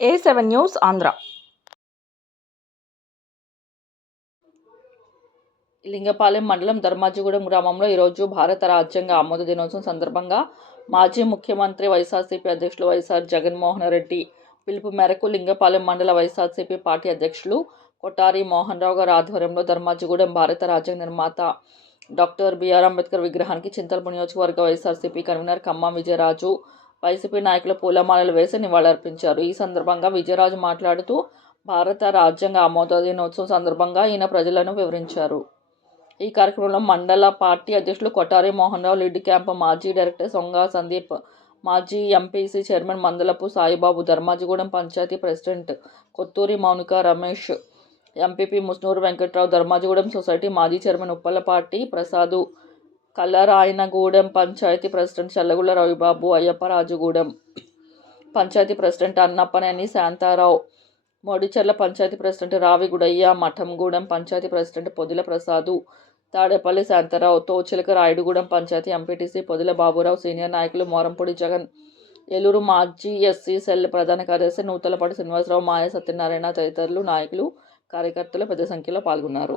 A7 news Andhra. Lingapalem మండలం ధర్మాజిగూడెం గ్రామంలో ఈరోజు భారత రాజ్యాంగ ఆమోద దినోత్సవం సందర్భంగా మాజీ ముఖ్యమంత్రి వైఎస్ఆర్సీపీ అధ్యక్షులు వైఎస్ జగన్మోహన్ రెడ్డి పిలుపు మేరకు లింగపాలెం మండల వైఎస్ఆర్సీపీ పార్టీ అధ్యక్షులు కొఠారి మోహన్ రావు గారి ఆధ్వర్యంలో ధర్మాజిగూడెం భారత రాజ్యాంగ నిర్మాత డాక్టర్ బిఆర్ అంబేద్కర్ విగ్రహానికి చింతలపూడి నియోజకవర్గ వైఎస్ఆర్సీపీ కన్వీనర్ ఖమ్మం విజయరాజు, వైసీపీ నాయకులు పూలమాలలు వేసి నివాళులర్పించారు. ఈ సందర్భంగా విజయరాజు మాట్లాడుతూ భారత రాజ్యాంగ ఆమోద దినోత్సవం సందర్భంగా ఈయన ప్రజలను వివరించారు. ఈ కార్యక్రమంలో మండల పార్టీ అధ్యక్షులు కొఠారి మోహన్ రావు, లీడ్ క్యాంప్ మాజీ డైరెక్టర్ సొంగ సందీప్, మాజీ MPC chairman Mandalapu Saibabu, Dharmajigudem panchayati president Kothuri Mounika Ramesh, MPP Musunuru Venkatrao, Dharmajigudem society మాజీ chairman Uppalapati Prasadu, Kallarayanagudem panchayati president Challagulla Ravibabu, Ayyapparajugudem panchayati president Annappaneni Shantharao, Modicherla panchayati president Ravigudayya, Mathamgudem panchayati president Podila Prasadu, Tadepalli Shantharao, Tochilaka Rayudugudem panchayati MPTC Podila Baburao, senior నాయకులు మోరంపూడి జగన్, ఏలూరు మాజీ ఎస్సీ సెల్ ప్రధాన కార్యదర్శి నూతలపాటి శ్రీనివాసరావు, మాయ సత్యనారాయణ తదితరులు నాయకులు, కార్యకర్తలు పెద్ద సంఖ్యలో పాల్గొన్నారు.